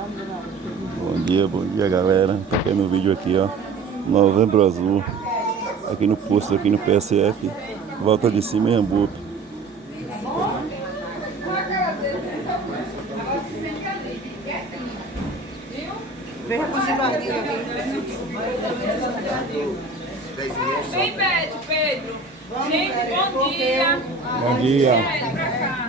Bom dia galera. Tá vendo o vídeo aqui, ó. Novembro Azul. Aqui no posto, aqui no PSF. Volta de cima em Hamburgo. Vem reduzir barriga aqui. Vem, Pedro. Gente, bom dia. Bom dia. Vem pra cá.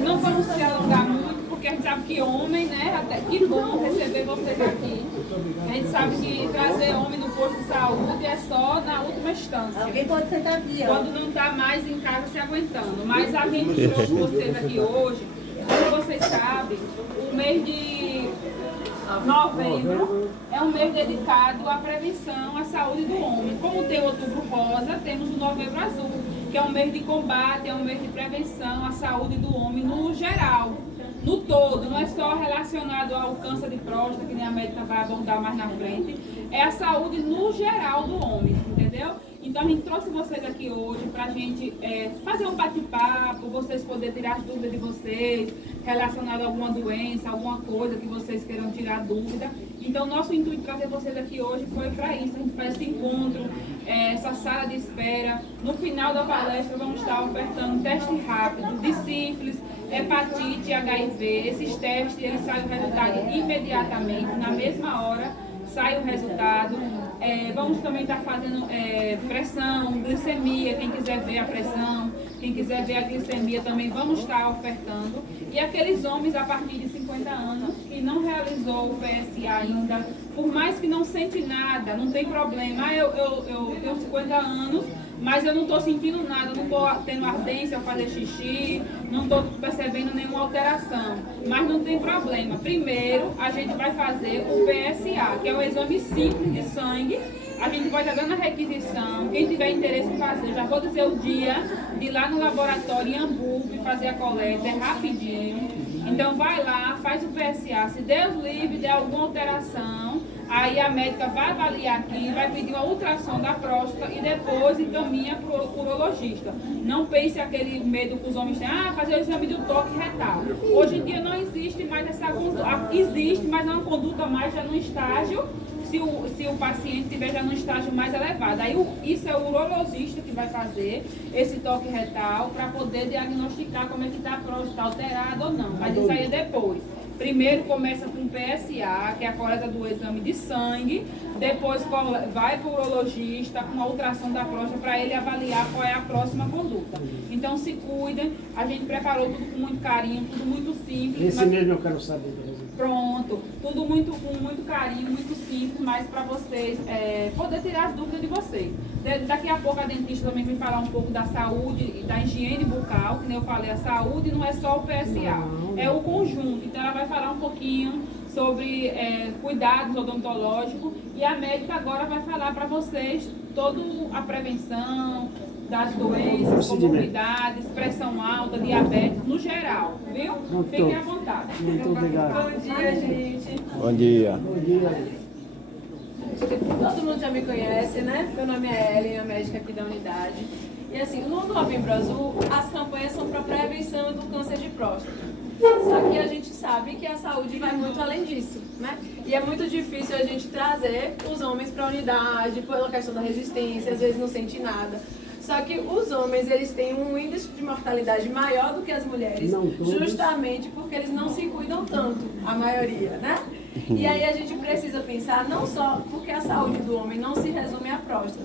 Não vamos se alongar muito, porque a gente sabe que homem, né? Até que bom receber vocês aqui. A gente sabe que trazer homem no posto de saúde é só na última instância. Alguém pode sentar aqui, ó. Quando não está mais em casa se aguentando. Mas a gente trouxe vocês aqui hoje, como vocês sabem, o mês de novembro é um mês dedicado à prevenção à saúde do homem. Como tem o Outubro Rosa, temos o Novembro Azul, que é um mês de combate, é um mês de prevenção à saúde do homem no geral, no todo. Não é só relacionado ao câncer de próstata, que nem a médica vai abordar mais na frente, é a saúde no geral do homem, entendeu? Então a gente trouxe vocês aqui hoje para a gente fazer um bate-papo, vocês poderem tirar as dúvidas de vocês, relacionado a alguma doença, alguma coisa que vocês queiram tirar dúvida. Então nosso intuito de trazer vocês aqui hoje foi para isso. A gente faz esse encontro, essa sala de espera. No final da palestra vamos estar ofertando teste rápido de sífilis, hepatite, HIV. Esses testes, eles saem o resultado imediatamente, na mesma hora sai o resultado. Vamos também estar fazendo pressão, glicemia, quem quiser ver a pressão, quem quiser ver a glicemia também vamos estar ofertando. E aqueles homens a partir de 50 anos que não realizou o PSA ainda, por mais que não sente nada, não tem problema. Eu tenho 50 anos, mas eu não estou sentindo nada, não estou tendo ardência ao fazer xixi, não estou percebendo nenhuma alteração. Mas não tem problema. Primeiro, a gente vai fazer o PSA, que é um exame simples de sangue. A gente vai estar dando a requisição. Quem tiver interesse em fazer, já vou dizer o dia de ir lá no laboratório em Hamburgo e fazer a coleta, é rapidinho. Então vai lá, faz o PSA. Se Deus livre, der alguma alteração, aí a médica vai avaliar aqui, vai pedir uma ultrassom da próstata e depois encaminha para o urologista. Não pense aquele medo que os homens têm, fazer o exame do toque retal. Hoje em dia não existe mais essa conduta, existe, mas é uma conduta mais já no estágio, se o paciente estiver já no estágio mais elevado. Aí isso é o urologista que vai fazer esse toque retal para poder diagnosticar como é que está a próstata, alterada ou não. Mas isso aí é depois. Primeiro começa com o PSA, que é a coleta do exame de sangue, depois vai para o urologista com a ultrassom da próstata para ele avaliar qual é a próxima conduta. Então se cuidem, a gente preparou tudo com muito carinho, tudo muito simples. Esse mesmo eu quero saber. Pronto, tudo com muito carinho, muito simples, mas para vocês poder tirar as dúvidas de vocês. Daqui a pouco a dentista também vai falar um pouco da saúde e da higiene bucal, que nem eu falei, a saúde não é só o PSA, é o conjunto. Então ela vai falar um pouquinho sobre cuidados odontológicos e a médica agora vai falar para vocês toda a prevenção das doenças, comorbidades, pressão alta, diabetes, no geral, viu? Fiquem à vontade. Muito obrigado. Bom dia, gente. Bom dia. Bom dia. Todo mundo já me conhece, né? Meu nome é Ellen, a médica aqui da unidade. E assim, no Novembro Azul, as campanhas são para prevenção do câncer de próstata. Só que a gente sabe que a saúde vai muito além disso, né? E é muito difícil a gente trazer os homens para a unidade, pela questão da resistência, às vezes não sente nada. Só que os homens, eles têm um índice de mortalidade maior do que as mulheres, justamente porque eles não se cuidam tanto, a maioria, né? E aí a gente precisa pensar não só porque a saúde do homem não se resume à próstata.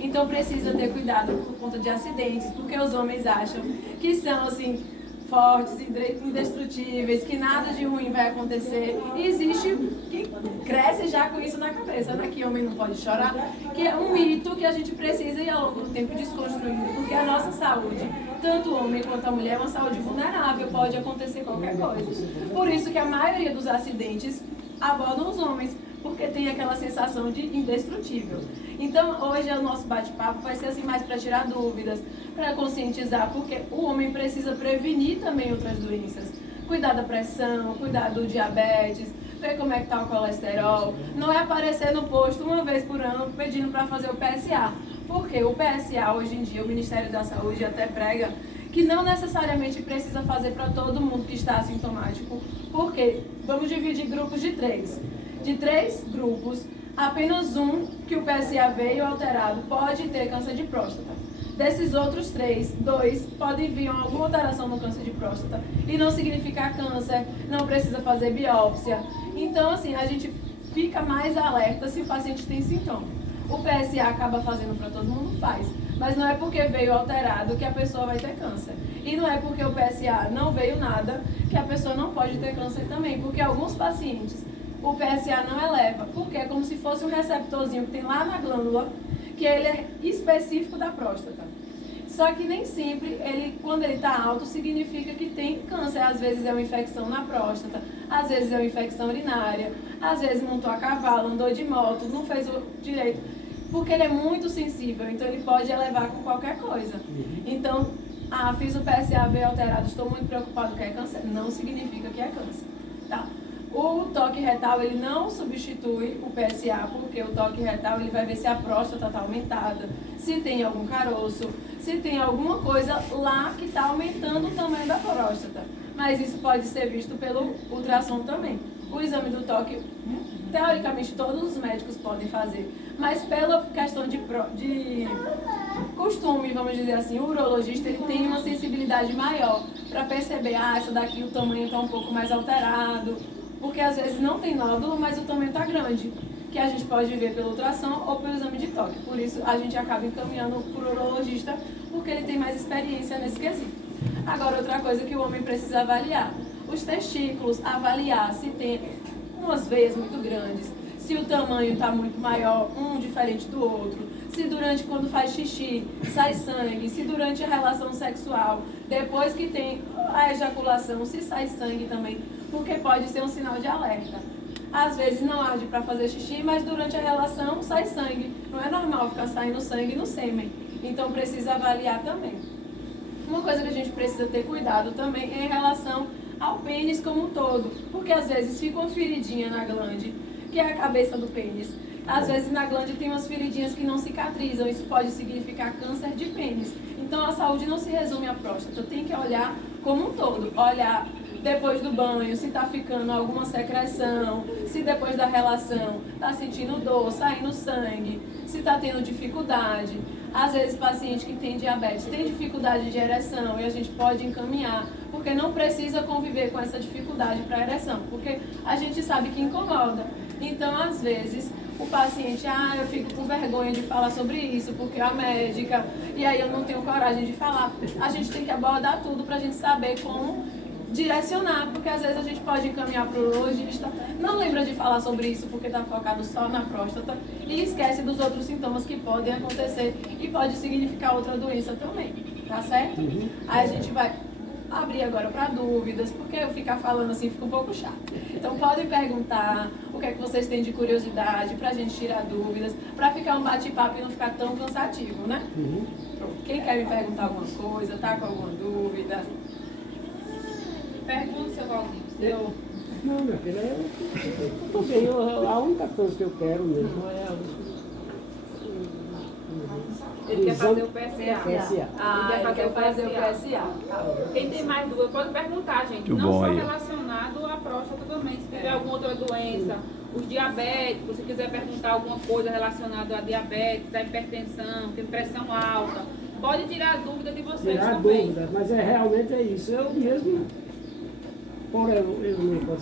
Então precisa ter cuidado por conta de acidentes, porque os homens acham que são assim fortes, indestrutíveis, que nada de ruim vai acontecer. E existe quem cresce já com isso na cabeça, né? Que homem não pode chorar, que é um mito que a gente precisa ir ao longo do tempo desconstruindo, porque a nossa saúde, tanto o homem quanto a mulher, é uma saúde vulnerável, pode acontecer qualquer coisa. Por isso que a maioria dos acidentes abordam os homens, porque tem aquela sensação de indestrutível. Então, hoje o nosso bate-papo vai ser assim mais para tirar dúvidas, para conscientizar, porque o homem precisa prevenir também outras doenças. Cuidar da pressão, cuidar do diabetes, ver como é que está o colesterol. Não é aparecer no posto uma vez por ano pedindo para fazer o PSA. Porque o PSA, hoje em dia, o Ministério da Saúde até prega que não necessariamente precisa fazer para todo mundo que está assintomático, porque vamos dividir grupos de 3. De 3 grupos, apenas um que o PSA veio alterado pode ter câncer de próstata. Desses outros 3, 2 podem vir alguma alteração no câncer de próstata e não significa câncer, não precisa fazer biópsia. Então, assim, a gente fica mais alerta se o paciente tem sintoma. O PSA acaba fazendo para todo mundo, faz. Mas não é porque veio alterado que a pessoa vai ter câncer. E não é porque o PSA não veio nada que a pessoa não pode ter câncer também. Porque alguns pacientes, o PSA não eleva. Porque é como se fosse um receptorzinho que tem lá na glândula, que ele é específico da próstata. Só que nem sempre, quando ele está alto, significa que tem câncer. Às vezes é uma infecção na próstata, às vezes é uma infecção urinária, às vezes montou a cavalo, andou de moto, não fez o direito. Porque ele é muito sensível, então ele pode elevar com qualquer coisa. Então, fiz o PSA, veio alterado, estou muito preocupado que é câncer, não significa que é câncer. Tá? O toque retal, ele não substitui o PSA, porque o toque retal, ele vai ver se a próstata está aumentada, se tem algum caroço, se tem alguma coisa lá que está aumentando o tamanho da próstata. Mas isso pode ser visto pelo ultrassom também. O exame do toque, teoricamente, todos os médicos podem fazer, mas pela questão de costume, vamos dizer assim, o urologista ele tem uma sensibilidade maior para perceber, essa daqui o tamanho está um pouco mais alterado, porque às vezes não tem nódulo, mas o tamanho está grande, que a gente pode ver pelo ultrassom ou pelo exame de toque. Por isso a gente acaba encaminhando para o urologista, porque ele tem mais experiência nesse quesito. Agora, outra coisa que o homem precisa avaliar, os testículos, avaliar se tem umas veias muito grandes, se o tamanho está muito maior, um diferente do outro, se durante quando faz xixi sai sangue, se durante a relação sexual, depois que tem a ejaculação, se sai sangue também, porque pode ser um sinal de alerta. Às vezes não arde para fazer xixi, mas durante a relação sai sangue. Não é normal ficar saindo sangue no sêmen, então precisa avaliar também. Uma coisa que a gente precisa ter cuidado também é em relação ao pênis como um todo, porque às vezes fica uma feridinha na glande, que é a cabeça do pênis. Às vezes na glande tem umas feridinhas que não cicatrizam, isso pode significar câncer de pênis. Então a saúde não se resume à próstata, tem que olhar como um todo, olhar depois do banho, se está ficando alguma secreção, se depois da relação está sentindo dor, saindo sangue, se está tendo dificuldade. Às vezes paciente que tem diabetes tem dificuldade de ereção e a gente pode encaminhar, porque não precisa conviver com essa dificuldade para ereção, porque a gente sabe que incomoda. Então, às vezes, o paciente, eu fico com vergonha de falar sobre isso, porque a médica, e aí eu não tenho coragem de falar. A gente tem que abordar tudo para a gente saber como direcionar, porque às vezes a gente pode encaminhar para o urologista, não lembra de falar sobre isso porque está focado só na próstata e esquece dos outros sintomas que podem acontecer e pode significar outra doença também, tá certo? Aí a gente vai abrir agora para dúvidas, porque eu ficar falando assim fica um pouco chato. Então podem perguntar o que é que vocês têm de curiosidade, pra gente tirar dúvidas, pra ficar um bate-papo e não ficar tão cansativo, né? Pronto. Quem quer me perguntar alguma coisa, tá com alguma dúvida? Pergunte, seu Valdir. Não, minha filha, eu tô bem. A única coisa que eu quero mesmo é Ele quer fazer o PSA. Ele quer fazer o PSA. Quem tem mais dúvida pode perguntar, gente. Que Não bom só aí. relacionado à próstata também. Se tiver alguma outra doença, os diabéticos, se quiser perguntar alguma coisa relacionada à diabetes, à hipertensão, tem pressão alta, pode tirar a dúvida de vocês tirar também. dúvida, mas realmente é isso. Eu mesmo,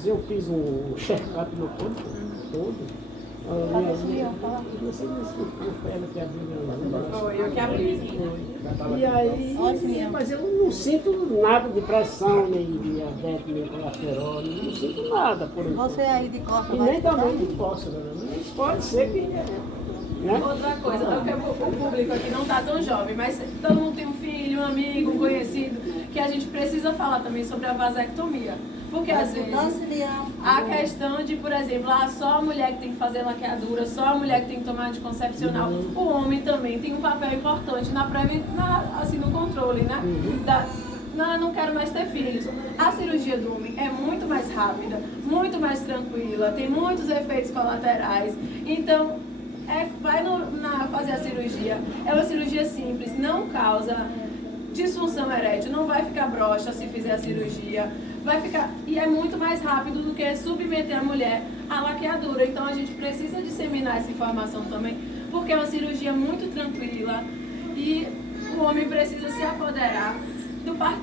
eu fiz um check-up no corpo todo. Não sei se foi ela que abriu. Foi eu que abri. E aí, mas eu não sinto nada de pressão, nem de diabetes, nem colesterol, não sinto nada por isso. Você aí de costa E nem também de costa, mas pode ser que. Né? Outra coisa, porque o público aqui não está tão jovem, mas todo mundo tem um filho, um amigo, um conhecido, que a gente precisa falar também sobre a vasectomia. Porque às vezes a questão de, por exemplo, só a mulher que tem que fazer laqueadura, só a mulher que tem que tomar anticoncepcional, o homem também tem um papel importante assim, no controle, né? Não quero mais ter filhos. A cirurgia do homem é muito mais rápida, muito mais tranquila, tem muitos efeitos colaterais. Então, vai fazer a cirurgia. É uma cirurgia simples, não causa disfunção erétil, não vai ficar broxa se fizer a cirurgia, vai ficar, e é muito mais rápido do que submeter a mulher à laqueadura. Então a gente precisa disseminar essa informação também, porque é uma cirurgia muito tranquila e o homem precisa se apoderar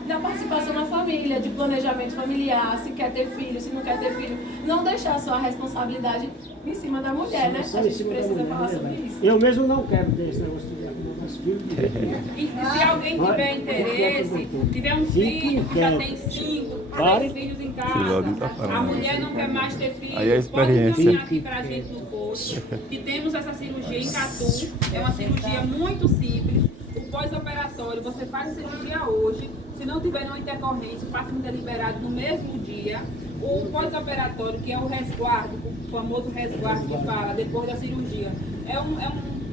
da participação na família, de planejamento familiar, se quer ter filho, se não quer ter filho, não deixar só a responsabilidade em cima da mulher, né? A gente precisa falar sobre isso. Eu mesmo não quero ter esse negócio de meus filhos. E se alguém tiver interesse, tiver um filho que já tem 5, 6 filhos em casa, a mulher não quer mais ter filhos, Aí é a experiência. pode encaminhar aqui pra gente no post, que temos essa cirurgia em Catu, é uma cirurgia muito simples. O pós-operatório, você faz a cirurgia hoje, se não tiver nenhuma intercorrência, o paciente é liberado no mesmo dia. O pós-operatório, que é o resguardo, o famoso resguardo que fala depois da cirurgia, é um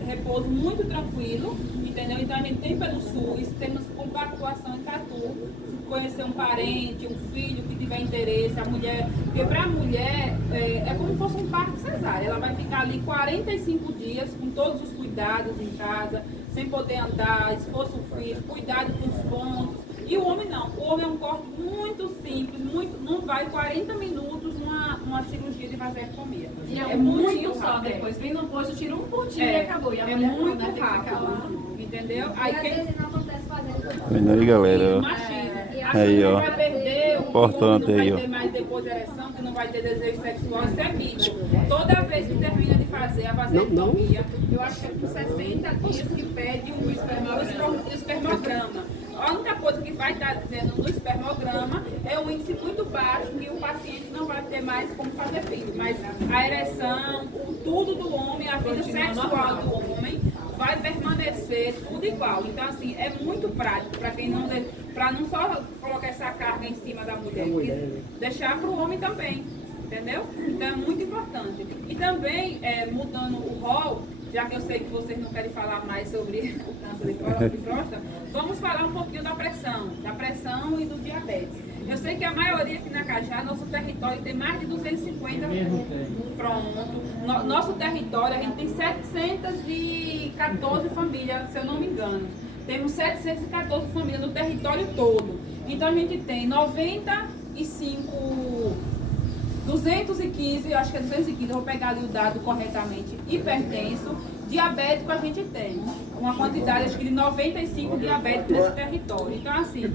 repouso muito tranquilo, entendeu? Então a gente tem pelo SUS, temos compactuação em Catu, se conhecer um parente, um filho que tiver interesse, a mulher, porque para a mulher é como se fosse um parto cesárea, ela vai ficar ali 45 dias com todos os cuidados em casa, sem poder andar, esforço físico, cuidado com os pontos. E o homem não. O homem é um corte muito simples, não vai 40 minutos numa cirurgia de vasectomia. E é um pontinho só, depois vem no posto, tira um pontinho e acabou. E a mulher muito não, né, rápido, entendeu? Aí Às vezes não acontece fazendo. Vendo aí, galera, ó. machismo. Aí, ó. Vai perder, o Importante homem aí, não ó. vai ter mais depois de ereção, que não vai ter desejo sexual, isso é mito. Toda vez que termina de fazer a vasectomia, eu acho que é por 60 dias que pede o espermograma. A única coisa que vai estar dizendo no espermograma é um índice muito baixo que o paciente não vai ter mais como fazer filho. Mas a ereção, tudo do homem, a vida sexual do homem vai permanecer tudo igual. Então, assim, é muito prático para quem não... Para não só colocar essa carga em cima da mulher, deixar para o homem também, entendeu? Então é muito importante. E também, mudando o rol, já que eu sei que vocês não querem falar mais sobre o câncer de próstata, vamos falar um pouquinho da pressão e do diabetes. Eu sei que a maioria aqui na Cajá, nosso território tem mais de 250. Pronto. Nosso território, a gente tem 714 famílias, se eu não me engano. Temos 714 famílias no território todo. Então a gente tem 215, acho que é 215, eu vou pegar ali o dado corretamente, hipertenso. Diabético a gente tem uma quantidade, acho que de 95 diabéticos nesse território. Então assim,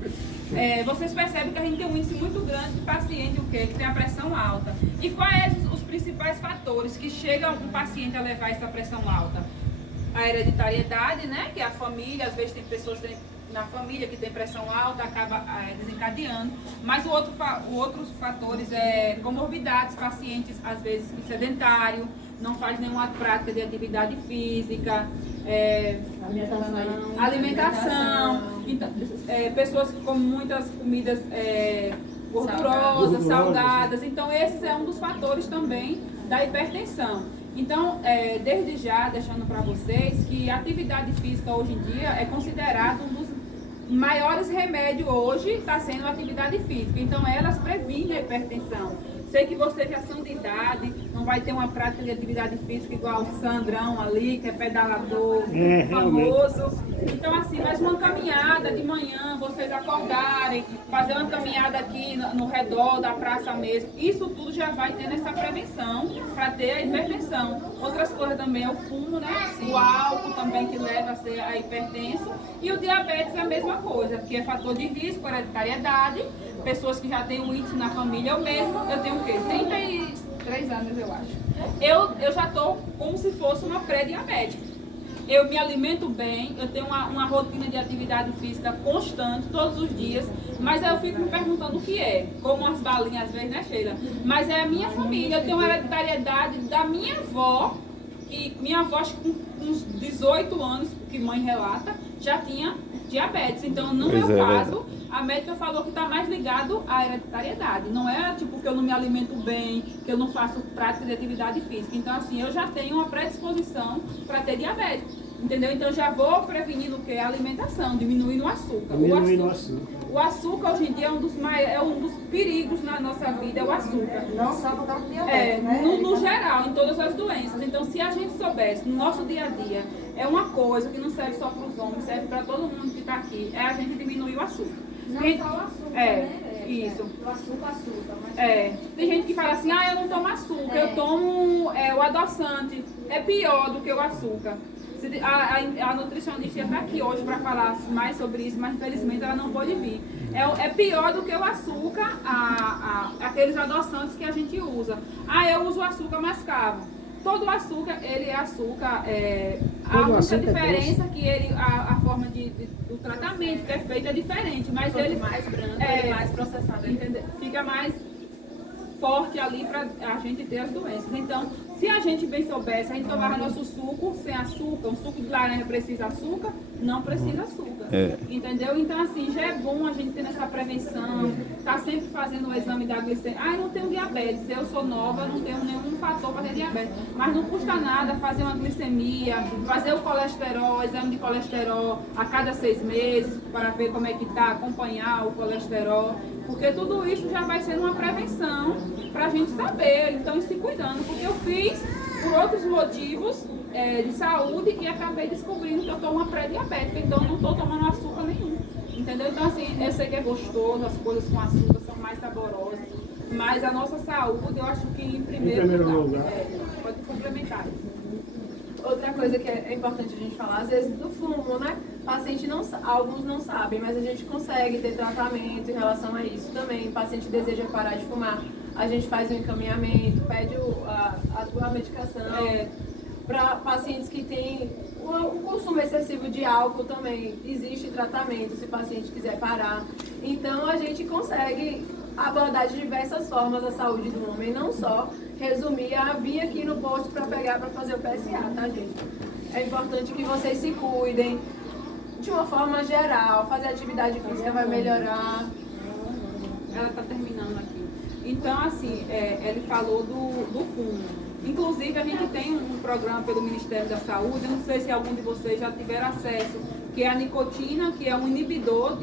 vocês percebem que a gente tem um índice muito grande de paciente que tem a pressão alta. E quais os principais fatores que chegam um paciente a levar essa pressão alta? A hereditariedade, né? Que é a família, às vezes tem pessoas na família que tem pressão alta, acaba desencadeando. Mas outros fatores é comorbidades, pacientes às vezes sedentário, não faz nenhuma prática de atividade física, alimentação. Então, pessoas que comem muitas comidas gordurosas, salgadas. Então esses é um dos fatores também da hipertensão. Então, desde já, deixando para vocês que a atividade física hoje em dia é considerada um dos maiores remédios hoje, está sendo a atividade física. Então, elas previnem a hipertensão. Sei que vocês já são de idade, não vai ter uma prática de atividade física igual o Sandrão ali, que é pedalador, famoso. Então, assim, mais uma caminhada de manhã, vocês acordarem, fazer uma caminhada aqui no redor da praça mesmo. Isso tudo já vai tendo essa prevenção para ter a hipertensão. Outras coisas também é o fumo, né? O álcool também que leva a ser a hipertenso. E o diabetes é a mesma coisa, que é fator de risco, hereditariedade. Pessoas que já têm um índice na família, eu mesmo, eu tenho o quê? 33 anos, eu acho. Eu já estou como se fosse uma pré-diabética. Eu me alimento bem, eu tenho uma rotina de atividade física constante, todos os dias, mas aí eu fico me perguntando o que é, como umas balinhas às vezes, né, Sheila? Mas é a minha família, eu tenho uma hereditariedade da minha avó, que minha avó, acho que com uns 18 anos, que mãe relata, já tinha diabetes. Então, no meu caso, a médica falou que está mais ligado à hereditariedade. Não é tipo que eu não me alimento bem, que eu não faço prática de atividade física. Então, assim, eu já tenho uma predisposição para ter diabetes. Entendeu? Então, já vou prevenindo o que? A alimentação, diminuindo o açúcar. Diminuindo o açúcar. O açúcar hoje em dia é um dos perigos na nossa vida, é o açúcar. Não só por causa do diabetes, né? No geral, em todas as doenças. Então, se a gente soubesse, no nosso dia a dia, é uma coisa que não serve só para os homens, serve para todo mundo que está aqui, é a gente diminuir o açúcar. Não Tem- só o açúcar, é, né? isso. O açúcar, mas Tem gente que fala assim, eu não tomo açúcar, eu tomo o adoçante. É pior do que o açúcar. A nutricionista está aqui hoje para falar mais sobre isso, mas infelizmente ela não pôde vir. É pior do que o açúcar, aqueles adoçantes que a gente usa. Eu uso o açúcar mascavo. Todo açúcar, ele é açúcar. Há Todo muita açúcar é diferença que a forma do tratamento que é feito é diferente, mas Quanto ele mais branco, ele mais processado. entendeu? Fica mais forte ali para a gente ter as doenças. Então, se a gente bem soubesse, a gente tomava nosso suco sem açúcar, um suco de laranja precisa açúcar? Não precisa açúcar. Entendeu? Então, assim, já é bom a gente ter essa prevenção, tá sempre fazendo o exame da glicemia. Eu não tenho diabetes, eu sou nova, eu não tenho nenhum fator para ter diabetes. Mas não custa nada fazer uma glicemia, fazer o colesterol, exame de colesterol a cada 6 meses, para ver como é que tá, acompanhar o colesterol. Porque tudo isso já vai ser uma prevenção para a gente saber, então, se cuidando. Porque eu fiz por outros motivos de saúde e acabei descobrindo que eu estou uma pré-diabética, então eu não estou tomando açúcar nenhum. Entendeu? Então, assim, eu sei que é gostoso, as coisas com açúcar são mais saborosas, mas a nossa saúde, eu acho que em primeiro lugar. Pode complementar isso. Outra coisa que é importante a gente falar, às vezes, do fumo, né? Paciente alguns não sabem, mas a gente consegue ter tratamento em relação a isso também. O paciente deseja parar de fumar, a gente faz um encaminhamento, pede a medicação. Para pacientes que têm o consumo excessivo de álcool também, existe tratamento se o paciente quiser parar. Então a gente consegue abordar de diversas formas a saúde do homem, não só resumir vir aqui no posto para pegar para fazer o PSA, tá, gente? É importante que vocês se cuidem de uma forma geral, fazer atividade física vai melhorar. Ela está terminando aqui. Então, assim, ele falou do fumo. Inclusive, a gente tem um programa pelo Ministério da Saúde, eu não sei se algum de vocês já tiveram acesso, que é a nicotina, que é um inibidor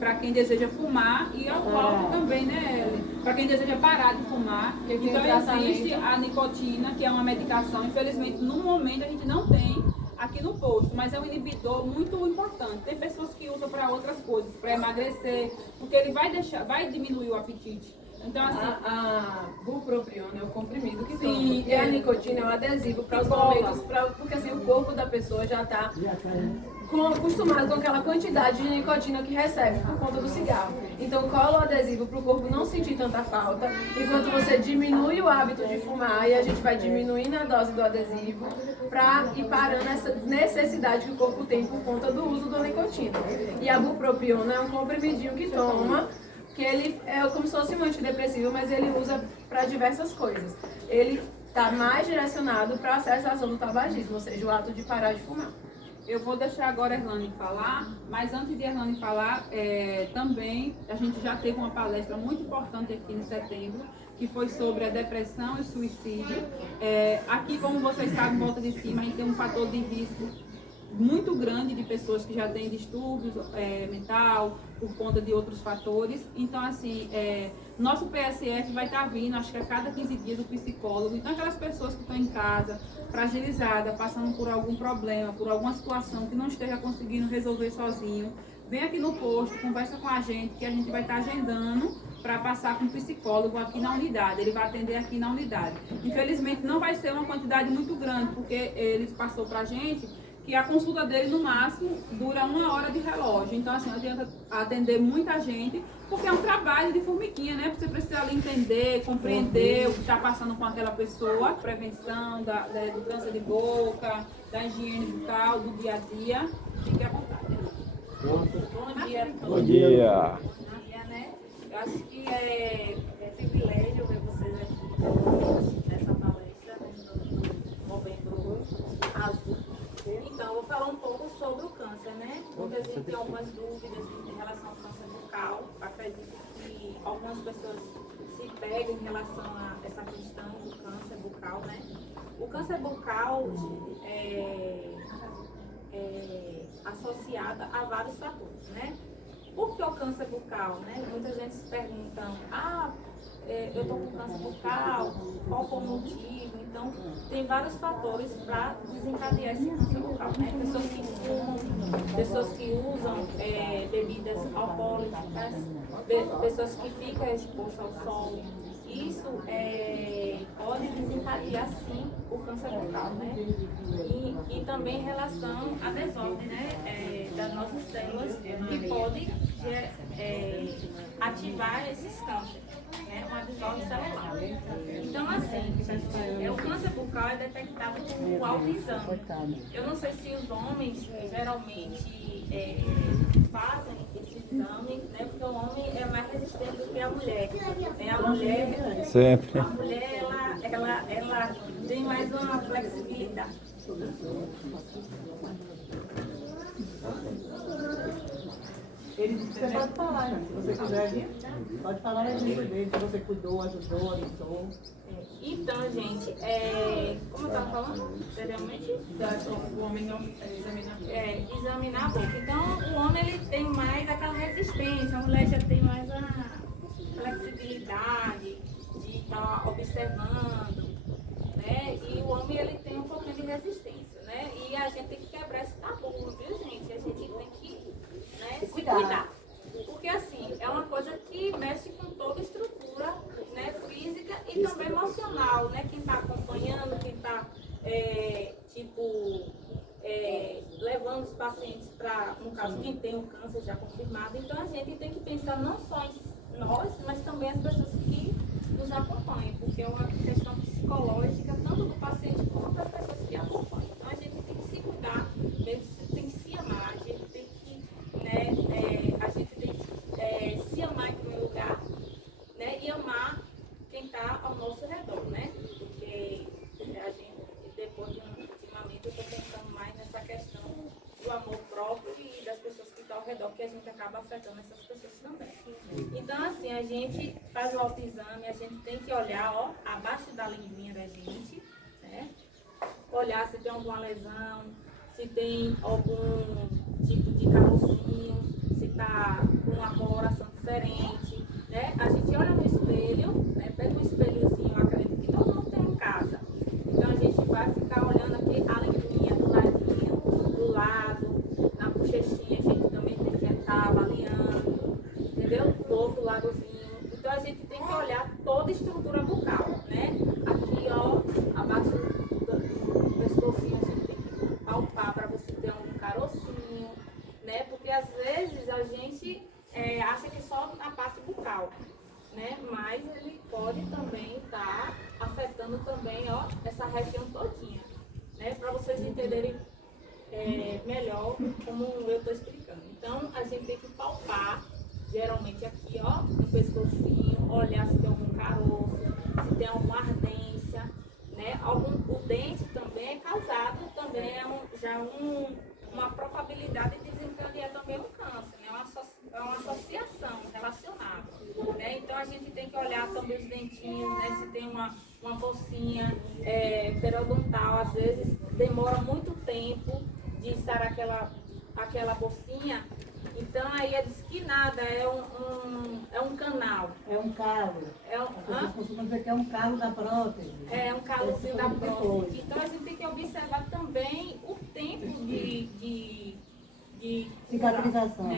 para quem deseja fumar, e é o álcool também, né, para quem deseja parar de fumar. Então, existe a nicotina, que é uma medicação. Infelizmente, no momento, a gente não tem aqui no posto, mas é um inibidor muito importante. Tem pessoas que usam para outras coisas, para emagrecer, porque ele vai diminuir o apetite. Então, assim, a bupropiona é o comprimido que sim, toma. E a nicotina é o adesivo para os momentos, porque assim, o corpo da pessoa já está acostumado com aquela quantidade de nicotina que recebe por conta do cigarro. Então cola o adesivo para o corpo não sentir tanta falta, enquanto você diminui o hábito de fumar, e a gente vai diminuindo a dose do adesivo para ir parando essa necessidade que o corpo tem por conta do uso da nicotina. E a bupropiona é um comprimidinho que toma, que ele é como se fosse um antidepressivo, mas ele usa para diversas coisas. Ele está mais direcionado para a cessação do tabagismo, ou seja, o ato de parar de fumar. Eu vou deixar agora a Erlane falar, mas antes de Erlane falar, também a gente já teve uma palestra muito importante aqui em setembro, que foi sobre a depressão e suicídio. Aqui, como vocês sabem, em Volta de Cima, a gente tem um fator de risco muito grande de pessoas que já têm distúrbios mental, por conta de outros fatores. Então, assim, nosso PSF vai estar vindo, acho que a cada 15 dias, o psicólogo. Então, aquelas pessoas que estão em casa, fragilizadas, passando por algum problema, por alguma situação que não esteja conseguindo resolver sozinho, vem aqui no posto, conversa com a gente, que a gente vai estar agendando para passar com o psicólogo aqui na unidade. Ele vai atender aqui na unidade. Infelizmente, não vai ser uma quantidade muito grande, porque ele passou para a gente que a consulta dele, no máximo, dura 1 hora de relógio. Então, assim, adianta atender muita gente, porque é um trabalho de formiguinha, né? Você precisa ali entender, compreender o que está passando com aquela pessoa. Prevenção do câncer de boca, da higiene bucal, do dia a dia. Fique à vontade. Bom dia a todos. Bom dia. Bom dia, né? Eu acho que é privilégio ver vocês aqui nessa palestra no Novembro Azul. Então, eu vou falar um pouco sobre o câncer, né? Muita gente tem algumas dúvidas em relação ao câncer bucal. Acredito que algumas pessoas se pegam em relação a essa questão do câncer bucal, né? O câncer bucal é associado a vários fatores, né? Por que o câncer bucal, né? Muita gente se perguntam, eu estou com câncer bucal, qual foi o motivo? Então, tem vários fatores para desencadear esse câncer bucal, né? Pessoas que fumam, pessoas que usam bebidas alcoólicas, pessoas que ficam expostas ao sol. Isso pode desencadear, sim, o câncer bucal, né? E também em relação à desordem, né? Das nossas células, que pode ativar esses cânceres, né? Uma desordem celular. Então, assim, o câncer bucal é detectado com o autoexame. Eu não sei se os homens geralmente fazem esse exame, né? Porque o homem é mais resistente do que a mulher. A mulher, Sempre. a mulher ela tem mais uma flexibilidade. Ele disse que você pode falar, né? Se você quiser vir, pode falar a língua dele, se você cuidou, ajudou, orientou. Então, gente, como eu estava falando anteriormente, O homem não examina. Examinar a boca. Então, o homem ele tem mais aquela resistência, a mulher já tem mais a flexibilidade de estar observando, né? E o homem ele tem um pouquinho de resistência, né? E a gente tem que quebrar esse tabu, viu, gente? A gente tem que, né, se cuidar. Porque assim, é uma coisa que mexe com toda a estrutura, né, física e também emocional, né? Quem está acompanhando, quem está, levando os pacientes para, no caso, quem tem o câncer já confirmado. Então a gente tem que pensar não só em nós, mas também as pessoas que nos acompanham, porque é uma questão psicológica, tanto do paciente como das pessoas que acompanham. Então a gente tem que se cuidar, tem que se amar, a gente tem que, né, se amar em primeiro lugar, né, e amar quem está ao nosso redor, né? Porque a gente, ultimamente, eu estou pensando mais nessa questão do amor próprio e das pessoas que estão ao redor, que a gente acaba afetando essas pessoas também. Então, assim, a gente faz o autoexame, a gente tem que olhar, ó, abaixo da linguinha da gente, né? Olhar se tem alguma lesão, se tem algum tipo de carocinho, se está com uma coloração diferente, né? A gente olha no espelho, né? Pega um espelhozinho, eu acredito que todo mundo tem em casa. Então a gente vai ficar olhando aqui a linguinha do ladinho, do lado, na bochechinha, a gente também tem que estar avaliando, entendeu? Do outro ladozinho. Então a gente tem que olhar toda a estrutura bucal, né? Aqui, ó, abaixo do pescocinho, a gente tem que palpar para você ter um carocinho, né? Porque às vezes a gente acha que só a parte bucal, né? Mas ele pode também estar afetando também, ó, essa região todinha, né? Para vocês entenderem melhor como eu estou explicando. Então a gente tem que palpar, geralmente aqui, ó, no pescocinho, olhar se tem algum caroço, se tem alguma ardência, né? O dente também é causado, também uma probabilidade de desencadear também o câncer, né? É uma associação relacionada, né? Então a gente tem que olhar também os dentinhos, né? Se tem uma bolsinha periodontal, às vezes demora muito tempo de sarar aquela bolsinha. Então aí é diz que nada, é um canal. É um calo. Vocês costumam dizer que é um calo da prótese. É um calozinho da prótese. Então a gente tem que observar também o tempo de cicatrização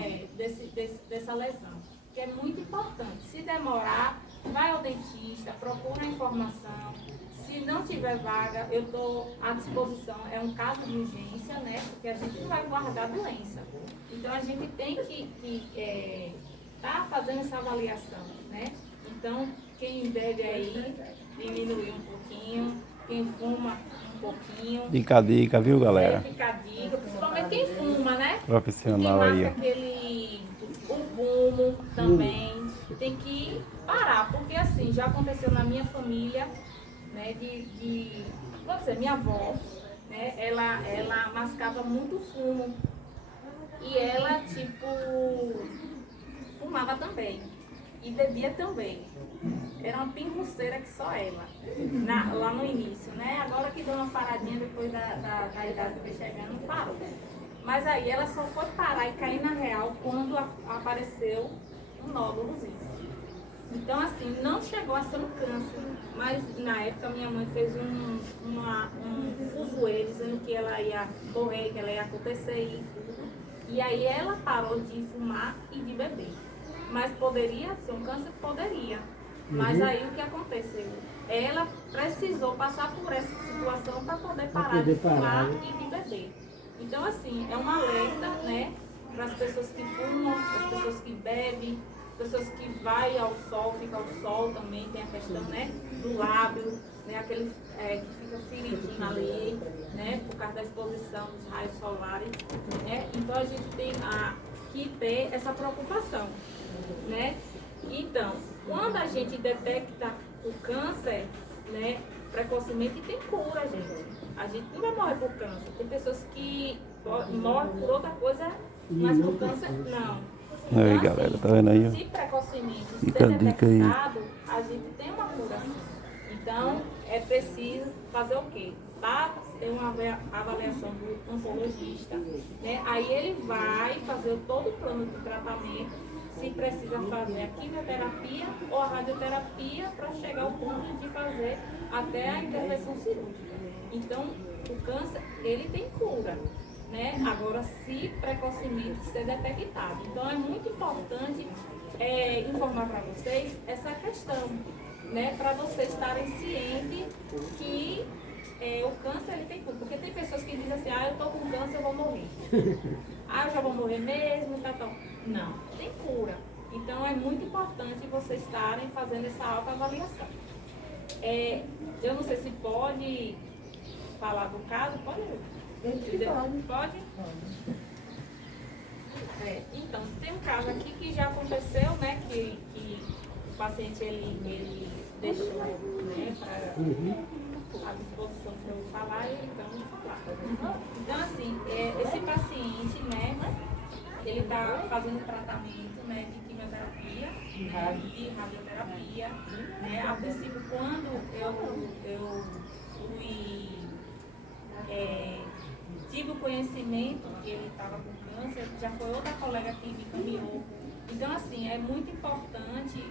dessa lesão, que é muito importante. Se demorar, vai ao dentista, procura a informação. Se não tiver vaga, eu estou à disposição. É um caso de urgência, né? Porque a gente não vai guardar a doença. Então a gente tem que estar fazendo essa avaliação, né? Então quem bebe aí, diminuir um pouquinho, quem fuma um pouquinho. Fica a dica, viu, galera? Fica a dica, principalmente quem fuma, né? Profissional quem aí. O fumo também. Tem que parar, porque assim, já aconteceu na minha família, né? Vamos dizer, minha avó, né? Ela mascava muito fumo. E ela, fumava também. E bebia também. Era uma pinguceira que só ela. Lá no início, né? Agora que deu uma paradinha depois da idade que foi chegando, parou. Mas aí ela só foi parar e cair na real quando apareceu um nódulozinho. Então, assim, não chegou a ser um câncer, mas na época minha mãe fez um fuzuê dizendo que ela ia morrer, que ela ia acontecer. E aí ela parou de fumar e de beber. Mas poderia ser um câncer? Poderia. Mas aí o que aconteceu? Ela precisou passar por essa situação para poder parar de fumar e de beber. Então, assim, é um alerta, né, para as pessoas que fumam, as pessoas que bebem, pessoas que vai ao sol, fica ao sol também, tem a questão, né, do lábio, né, aquele que fica feridinho ali, né, por causa da exposição dos raios solares, né. Então a gente tem que ter essa preocupação, né. Então, quando a gente detecta o câncer, né, precocemente, tem cura, gente. A gente não vai morrer por câncer. Tem pessoas que morrem por outra coisa, mas por câncer, não. Então, Aí, galera, tá vendo aí, ó? se precocemente Fica ser a dica aí. detectado, a gente tem uma cura. Então, é preciso fazer o quê? Ter uma avaliação do oncologista, né? Aí ele vai fazer todo o plano de tratamento, se precisa fazer a quimioterapia ou a radioterapia para chegar ao ponto de fazer até a intervenção cirúrgica. Então, o câncer, ele tem cura, né? Agora, se precocemente ser detectado. Então, é muito importante informar para vocês essa questão, né? Para vocês estarem cientes que o câncer, ele tem cura. Porque tem pessoas que dizem assim, eu estou com câncer, eu vou morrer. Eu já vou morrer mesmo, tá. Não, tem cura. Então, é muito importante vocês estarem fazendo essa autoavaliação. Eu não sei se pode falar do caso, pode? Pode? Então, tem um caso aqui que já aconteceu, né, que o paciente ele deixou, né, para a disposição para eu falar, então eu vou falar. Então, assim, esse paciente, né, ele está fazendo tratamento, né, de quimioterapia, né, de radioterapia, né. A princípio, quando eu fui, tive o conhecimento que ele estava com câncer, já foi outra colega que me encaminhou. Então, assim, é muito importante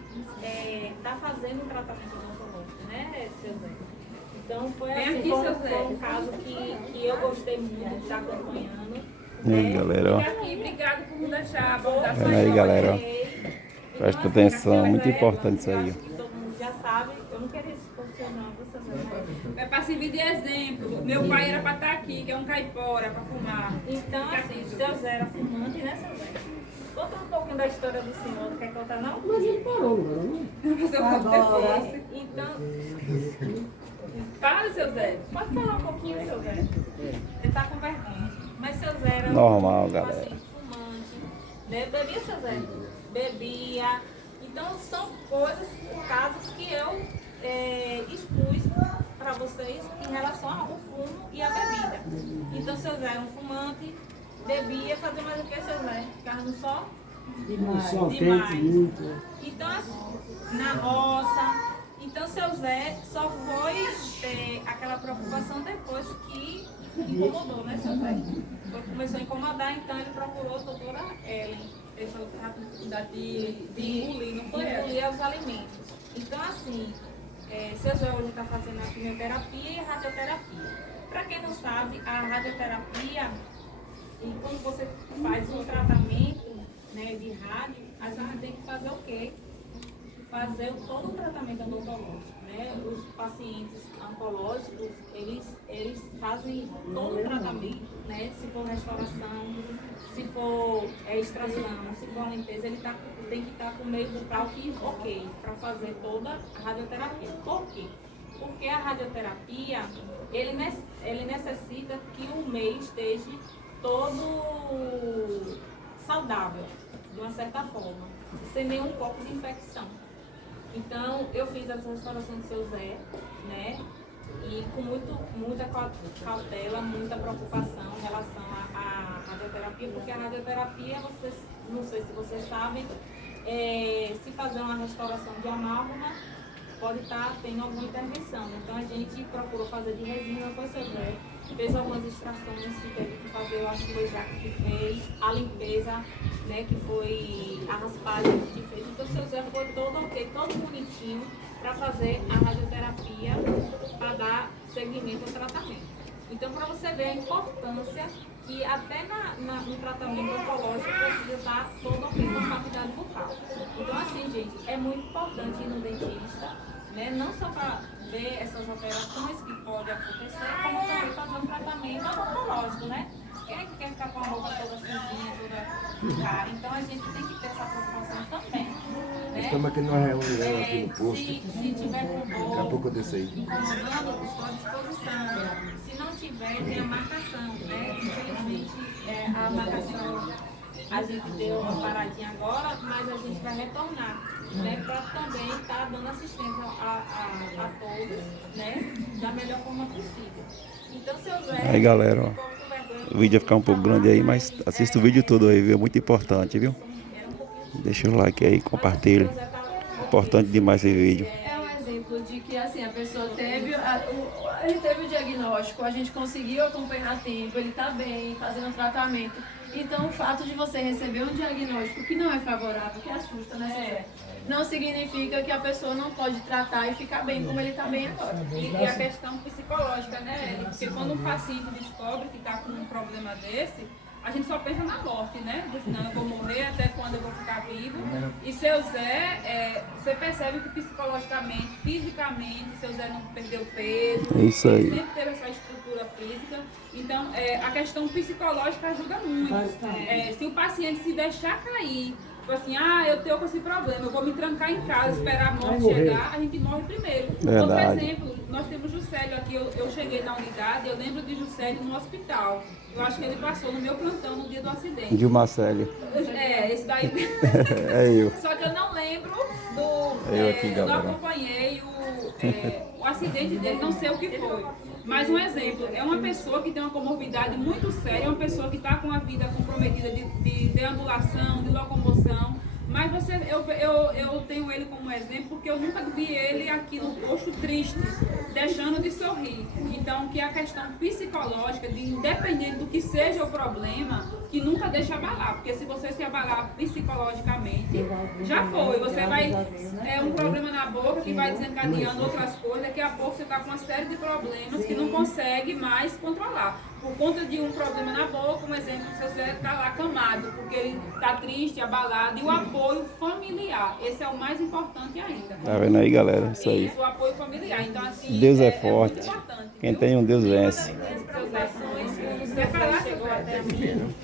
estar fazendo o tratamento oncológico, né, seu Zé? Então, foi um caso que eu gostei muito de estar acompanhando. Galera, ó. Obrigado por me deixar abordar sua Aí, galera, ó. Então, Presta atenção, muito importante isso aí, ó. Todo mundo já sabe, eu não queria se posicionar, você sabe. É para servir de exemplo. Meu pai era para estar aqui, que é um caipora, para fumar. Então, assim, seu Zé era fumante, né, seu Zé? Conta um pouquinho da história do senhor, não quer contar, não? Mas ele parou, não? Agora. Então, Fala, seu Zé. pode falar um pouquinho, seu Zé? Ele tá com vergonha. Mas seu Zé era Normal, um galera. paciente fumante, né? Bebia, seu Zé? Bebia. Então, são coisas, casos que eu expus para vocês em relação ao fumo e à bebida. Então, seu Zé era um fumante, bebia, fazia mais o que, seu Zé? Ficava no sol? Demais. Então, assim, na roça. Então, seu Zé só foi ter aquela preocupação depois que incomodou, né, seu Zé? Começou a incomodar, então ele procurou a doutora Ellen. Ele falou que estava com dificuldade de engolir, não foi? Engolir os alimentos. Então, assim, seu Zé hoje está fazendo a quimioterapia e a radioterapia. Para quem não sabe, a radioterapia, e quando você faz um tratamento, né, de rádio, a gente tem que fazer o quê? Fazer todo o tratamento oncológico, né? Os pacientes oncológicos, eles fazem todo o tratamento, né? Se for restauração, se for extração, se for limpeza, ele tem que estar com o meio bucal ok, para fazer toda a radioterapia. Por quê? Porque a radioterapia, ele necessita que o meio esteja todo saudável, de uma certa forma, sem nenhum pouco de infecção. Então, eu fiz essa restauração do seu Zé, né? E com muita cautela, muita preocupação em relação à radioterapia, porque a radioterapia, não sei se vocês sabem, se fazer uma restauração de amálgama, pode estar tendo alguma intervenção. Então a gente procurou fazer de resina, foi seu Zé, fez algumas extrações que teve que fazer, eu acho que foi Jaque que fez, a limpeza, né, que foi a raspagem que fez. Então o seu Zé foi todo ok, todo bonitinho para fazer a radioterapia, para dar seguimento ao tratamento. Então, para você ver a importância que até no tratamento oncológico precisa estar todo ok com cavidade bucal. Então, assim, gente, é muito importante ir no dentista, né? Não só para ver essas alterações que podem acontecer, como também fazer um tratamento oncológico, né? Quem é que quer ficar com a roupa toda sujinha, toda cara? Então, a gente tem que ter essa preocupação também, né? Estamos aqui numa reunião aqui no posto. Se tiver com dor, Daqui a pouco eu desço aí. incomodando, estou à disposição. Se não tiver, tem a marcação, né? Infelizmente, a marcação, a gente deu uma paradinha agora, mas a gente vai retornar, né? Para também estar dando assistência a todos, né? Da melhor forma possível. Então, seu Zé... Aí, galera, ó. O vídeo vai ficar um pouco grande aí, mas assista o vídeo todo aí, viu? Muito importante, viu? Deixa o like aí, compartilha. Importante demais esse vídeo. É um exemplo de que assim, a pessoa teve, ele teve o diagnóstico, a gente conseguiu acompanhar a tempo, ele está bem, fazendo tratamento. Então o fato de você receber um diagnóstico que não é favorável, que assusta, né, Zé? Não significa que a pessoa não pode tratar e ficar bem como ele está bem agora. E a questão psicológica, né, Eli? Porque quando um paciente descobre que está com um problema desse, a gente só pensa na morte, né? Não, eu vou morrer, até quando eu vou ficar vivo. E seu Zé, você percebe que psicologicamente, fisicamente, seu Zé não perdeu peso. É isso aí. Ele sempre teve essa estrutura física. Então, a questão psicológica ajuda muito. Se o paciente se deixar cair, tipo assim, eu tenho com esse problema, eu vou me trancar em casa, esperar a morte chegar, a gente morre primeiro. Outro exemplo, nós temos Juscelio aqui, eu cheguei na unidade, eu lembro de Juscelio no hospital. Eu acho que ele passou no meu plantão no dia do acidente. Gilmar Célio. Esse daí. É eu. Só que eu não lembro do. Eu aqui, não galera. acompanhei o acidente dele, não sei o que foi. Mas um exemplo, é uma pessoa que tem uma comorbidade muito séria, uma pessoa que está com a vida comprometida de deambulação, de locomoção. Mas eu tenho ele como exemplo porque eu nunca vi ele aqui no posto triste, deixando de sorrir. Então, que a questão psicológica, independente do que seja o problema, que nunca deixa abalar. Porque se você se abalar psicologicamente, já foi. Você vai... É um problema na boca que vai desencadeando outras coisas. Daqui a pouco você está com uma série de problemas que não consegue mais controlar. Por conta de um problema na boca, um exemplo, se você está lá acamado, porque ele está triste, abalado, e o apoio familiar. Esse é o mais importante ainda. Tá vendo aí, galera? Isso aí. Isso, o apoio familiar. Então, assim, Deus é muito forte. importante. Quem tem um Deus vence. Chegou até a mim.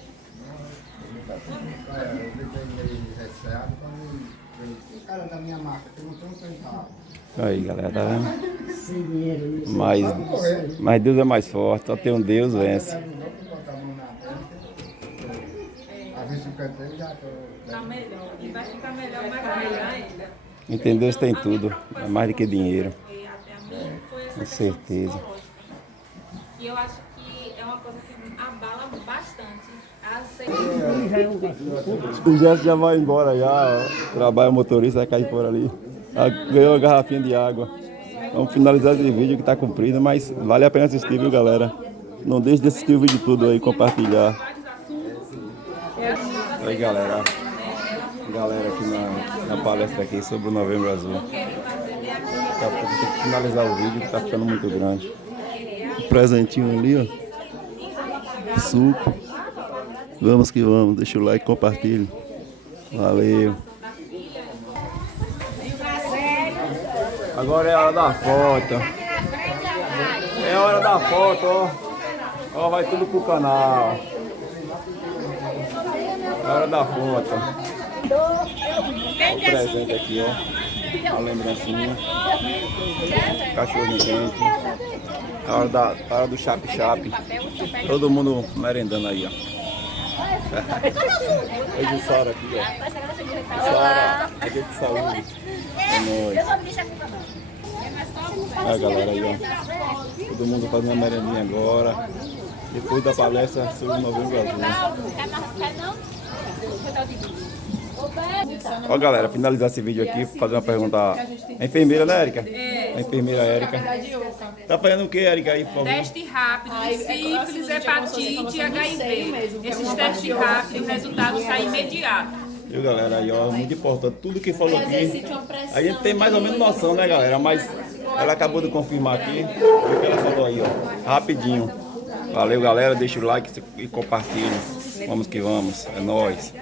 O cara da minha marca, que não tem um centavo. Aí, galera, tá vendo? Sem dinheiro, isso. Mas Deus é mais forte, só tem um Deus vence. Não botar a mão na frente. A ver se o canteiro já tô. Tá melhor. E vai ficar melhor, mais melhor ainda. Em Deus tem tudo, é mais do que dinheiro. Até a mim foi essa Com questão certeza. psicológica. E eu acho que é uma coisa que abala bastante a segurança. O Gerson já vai embora já, ó. Trabalha motorista, vai cair fora ali. Ganhou uma garrafinha de água. Vamos finalizar esse vídeo que tá comprido, mas vale a pena assistir, viu, galera? Não deixe de assistir o vídeo todo aí, compartilhar. Aí, galera. Galera aqui na palestra aqui sobre o Novembro Azul. Daqui a pouco tem que finalizar o vídeo que tá ficando muito grande. Presentinho ali, ó. Suco. Vamos que vamos. Deixa o like, compartilhe. Valeu. Agora é a hora da foto. É a hora da foto, ó. Ó, vai tudo pro canal. É a hora da foto. Olha o presente aqui, ó. Uma lembrancinha. Cachorrinho quente. A hora do chap-chap. Todo mundo merendando aí, ó. Hoje o Sara aqui, ó. Sara, aqui de saúde. É nóis. Olha a galera aí, ó. Todo mundo fazendo a merendinha agora. Depois da palestra sobre o Novembro Azul. Ó, galera, finalizar esse vídeo aqui, fazer uma pergunta à enfermeira, né, Érica? A enfermeira Érica. Tá fazendo o que, Érica, aí, por favor? Teste rápido de sífilis, hepatite e HIV. Esses testes rápidos, o resultado sai imediato. Viu, galera? Aí, ó, muito importante. Tudo que falou aqui, a gente tem mais ou menos noção, né, galera? Mas ela acabou de confirmar aqui o que ela falou aí, ó. Rapidinho. Valeu, galera. Deixa o like e compartilha. Vamos que vamos. É nóis.